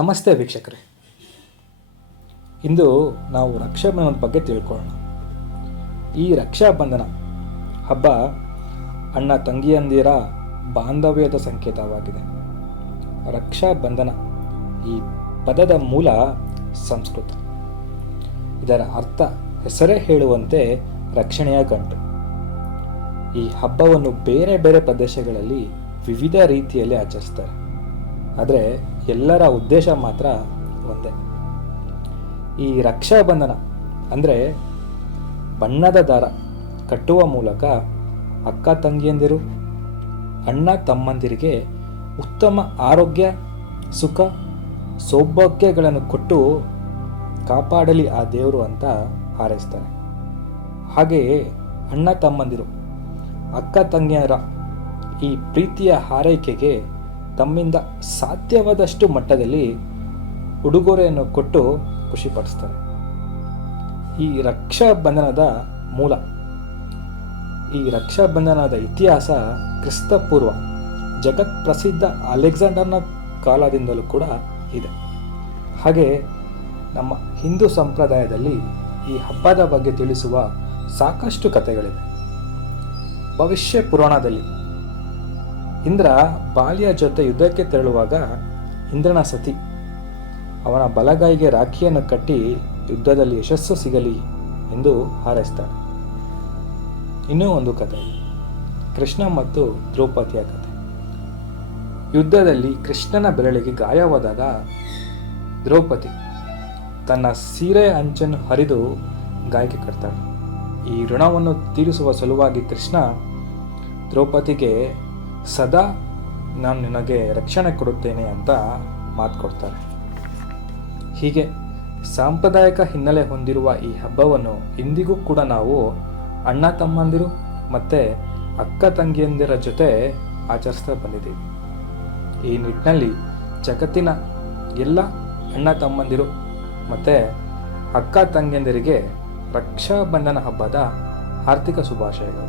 ನಮಸ್ತೆ ವೀಕ್ಷಕರೇ. ಇಂದು ನಾವು ರಕ್ಷಾಬಂಧನದ ಬಗ್ಗೆ ತಿಳ್ಕೊಳ್ಳೋಣ. ಈ ರಕ್ಷಾಬಂಧನ ಹಬ್ಬ ಅಣ್ಣ ತಂಗಿಯಂದಿರ ಬಾಂಧವ್ಯದ ಸಂಕೇತವಾಗಿದೆ. ರಕ್ಷಾಬಂಧನ ಈ ಪದದ ಮೂಲ ಸಂಸ್ಕೃತ. ಇದರ ಅರ್ಥ ಹೆಸರೇ ಹೇಳುವಂತೆ ರಕ್ಷಣೆಯ ಗಂಟು. ಈ ಹಬ್ಬವನ್ನು ಬೇರೆ ಬೇರೆ ಪ್ರದೇಶಗಳಲ್ಲಿ ವಿವಿಧ ರೀತಿಯಲ್ಲಿ ಆಚರಿಸ್ತಾರೆ. ಆದರೆ ಎಲ್ಲರ ಉದ್ದೇಶ ಮಾತ್ರ ಒಂದೇ. ಈ ರಕ್ಷಾಬಂಧನ ಅಂದರೆ ಬಣ್ಣದ ದಾರ ಕಟ್ಟುವ ಮೂಲಕ ಅಕ್ಕ ತಂಗಿಯಂದಿರು, ಅಣ್ಣ ತಮ್ಮಂದಿರಿಗೆ ಉತ್ತಮ ಆರೋಗ್ಯ, ಸುಖ, ಸೌಭಾಗ್ಯಗಳನ್ನು ಕೊಟ್ಟು ಕಾಪಾಡಲಿ ಆ ದೇವರು ಅಂತ ಹಾರೈಸ್ತಾರೆ. ಹಾಗೆಯೇ ಅಣ್ಣ ತಮ್ಮಂದಿರು, ಅಕ್ಕ ತಂಗಿಯರ ಈ ಪ್ರೀತಿಯ ಹಾರೈಕೆಗೆ ತಮ್ಮಿಂದ ಸಾಧ್ಯವಾದಷ್ಟು ಮಟ್ಟದಲ್ಲಿ ಉಡುಗೊರೆಯನ್ನು ಕೊಟ್ಟು ಖುಷಿಪಡಿಸ್ತಾರೆ. ಈ ರಕ್ಷಾಬಂಧನದ ಮೂಲ. ಈ ರಕ್ಷಾ ಬಂಧನದ ಇತಿಹಾಸ ಕ್ರಿಸ್ತಪೂರ್ವ ಜಗತ್ ಪ್ರಸಿದ್ಧ ಅಲೆಕ್ಸಾಂಡರ್ನ ಕಾಲದಿಂದಲೂ ಕೂಡ ಇದೆ. ಹಾಗೆ ನಮ್ಮ ಹಿಂದೂ ಸಂಪ್ರದಾಯದಲ್ಲಿ ಈ ಹಬ್ಬದ ಬಗ್ಗೆ ತಿಳಿಸುವ ಸಾಕಷ್ಟು ಕಥೆಗಳಿವೆ. ಭವಿಷ್ಯ ಪುರಾಣದಲ್ಲಿ ಇಂದ್ರ ಬಾಲ್ಯ ಜೊತೆ ಯುದ್ಧಕ್ಕೆ ತೆರಳುವಾಗ ಇಂದ್ರನ ಸತಿ, ಅವನ ಬಲಗೈಗೆ ರಾಖಿಯನ್ನು ಕಟ್ಟಿ ಯುದ್ಧದಲ್ಲಿ ಯಶಸ್ಸು ಸಿಗಲಿ ಎಂದು ಹಾರೈಸ್ತಾಳೆ ಇನ್ನೂ ಒಂದು ಕಥೆ. ಕೃಷ್ಣ ಮತ್ತು ದ್ರೌಪದಿಯ ಕಥೆ ಯುದ್ಧದಲ್ಲಿ ಕೃಷ್ಣನ ಬೆರಳಿಗೆ ಗಾಯವಾದಾಗ ದ್ರೌಪದಿ ತನ್ನ ಸೀರೆ ಅಂಚನ್ನು ಹರಿದು ಗಾಯಕ್ಕೆ ಕಟ್ತಾಳೆ ಈ ಋಣವನ್ನು ತೀರಿಸುವ ಸಲುವಾಗಿ ಕೃಷ್ಣ ದ್ರೌಪದಿಗೆ ಸದಾ ನಾನು ನಿನಗೆ ರಕ್ಷಣೆ ಕೊಡುತ್ತೇನೆ ಅಂತ ಮಾತು ಕೊಡ್ತಾರೆ. ಹೀಗೆ ಸಾಂಪ್ರದಾಯಿಕ ಹಿನ್ನೆಲೆ ಹೊಂದಿರುವ ಈ ಹಬ್ಬವನ್ನು ಇಂದಿಗೂ ಕೂಡ ನಾವು ಅಣ್ಣ ತಮ್ಮಂದಿರು ಮತ್ತು ಅಕ್ಕ ತಂಗಿಯಂದಿರ ಜೊತೆ ಆಚರಿಸ್ತಾ ಬಂದಿದ್ದೀವಿ. ಈ ನಿಟ್ಟಿನಲ್ಲಿ ಜಗತ್ತಿನ ಎಲ್ಲ ಅಣ್ಣ ತಮ್ಮಂದಿರು ಮತ್ತು ಅಕ್ಕ ತಂಗಿಯಂದಿರಿಗೆ ರಕ್ಷಾಬಂಧನ ಹಬ್ಬದ ಆರ್ಥಿಕ ಶುಭಾಶಯಗಳು.